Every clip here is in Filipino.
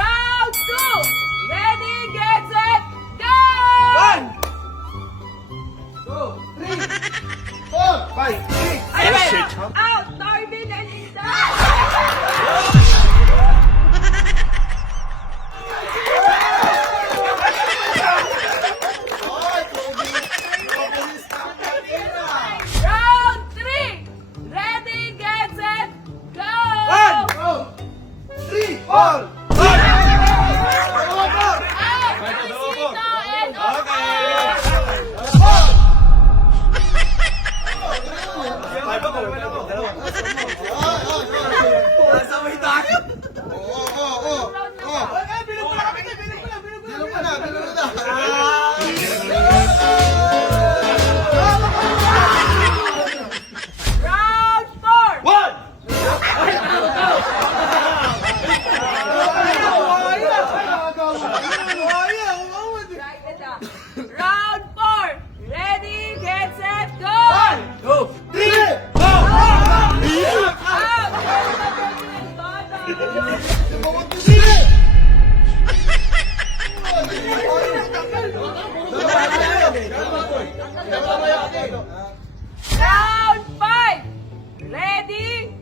Round 2! Ready, get set, go! 5, 6. Ayun! Out! Marvin and Linda! Round 3! Ready, get set, go! 1, 2, 3, 4. Out! Luisito and Oscar! Nasabay tayo. Bilog mo na kami. Bilog mo na. Round 4! 1. Round 4! Ready, get set, go! 2, 3, 4. Round 5! Ready,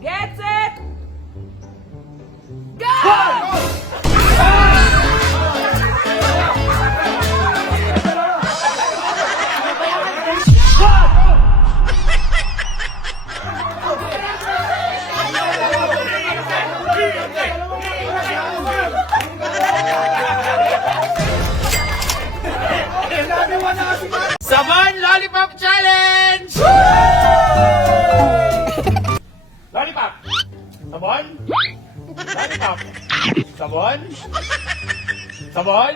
get set, go! Sabon Lollipop Challenge! Lollipop! Sabon? Lollipop! Sabon? Sabon?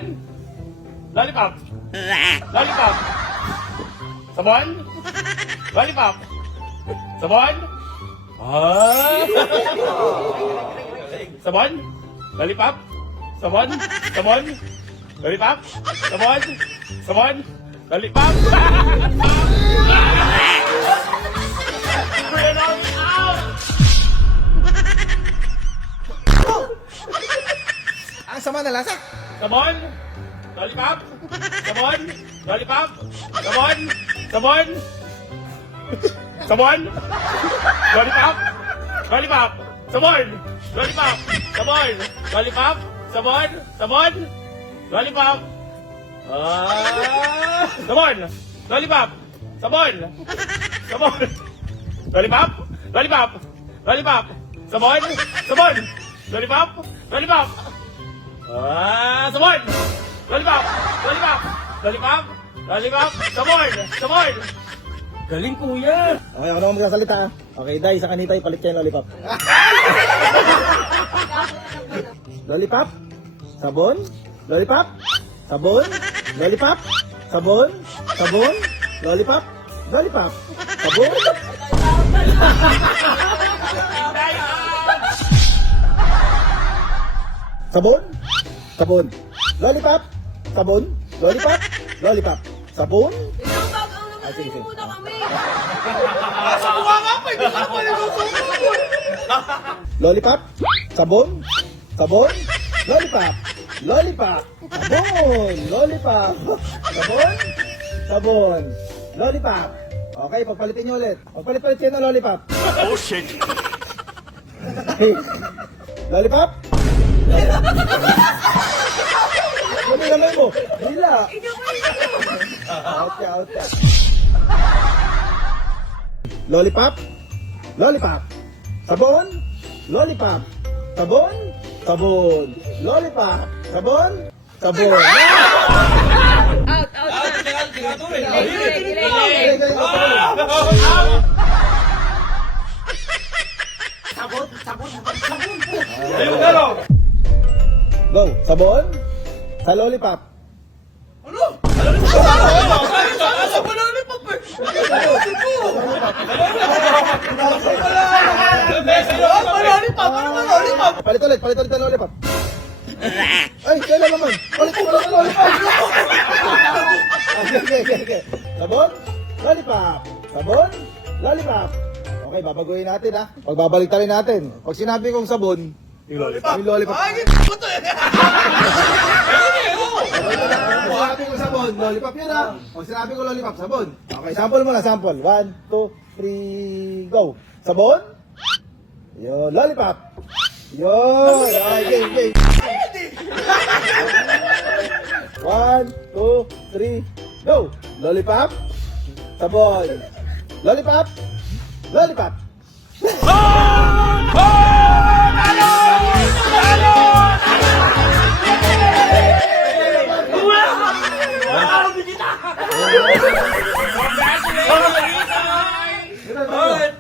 Lollipop! Lollipop! Sabon? Lollipop! Sabon? Ah! Sabon? Lollipop? Sabon? Sabon? Lollipop? Sabon? Sabon? Lollipop! Bring it out! Ang sama na lasa. Sabon! Lollipop! Sabon! Lollipop! Sabon! Sabon! Sabon! Lollipop! Lollipop! Sabon! Lollipop! Sabon! Lollipop! Sabon! Sabon! Lollipop! Ah! Sabon! Lollipop! Sabon! Sabon! Lollipop! Lollipop! Lollipop! Sabon! Sabon! Lollipop! Lollipop! Ah! Sabon! Lollipop! Lollipop! Lollipop! Lollipop! Sabon! Sabon! Galing kuya! Okay, ako naman magsasalita. Okay, Day, sa kanita ipalit kayo yung lollipop. Lollipop? Sabon? Lollipop? Sabon? Lollipop? Sabon? Sabon? Lollipop? Lollipop? Sabon? Sabon? Sabon? Lollipop? Sabon? Lollipop? Lollipop? Sabon? Ikaw bagang Ah, sige, sige. muna kami. Lollipop? Sabon? Sabon? Lollipop? Lollipop? Sabon? Lollipop? Sabon? Sabon? Lollipop? Okay, pagpalitin nyo ulit. Pagpalit-palit kayo ng lollipop. Oh shit! Lollipop? Ano naman mo? Hila. Out ka, out ka. Lollipop? Lollipop? Sabon? Lollipop? Sabon? Sabon? Lollipop? Sabon? Sabon? Out, out, out. Delay. Ayun pero! Go! Sabon? Sa lollipop? Palit ulit ang lollipop. Ay, kailan naman? Palit ulit ang lollipop. Okay. Sabon, lollipop. Sabon, lollipop. Okay, babaguhin natin ha. Pagbabaliktarin natin. Pag sinabi kong sabon, yung lollipop. Yung lollipop. Ay, puto eh. Pag sinabi ko sabon, lollipop yun ha. Pag sinabi ko lollipop, sabon. Okay, sample mo na, sample. 1, 2, 3, go. Sabon. Yun, lollipop. Yun. Okay, game, game. 1, 2, 3, go. Lollipop. Sabon. Lollipop. Lollipop.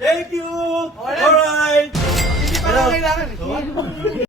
Thank you! Alright! Hindi pa lang kailangan eh.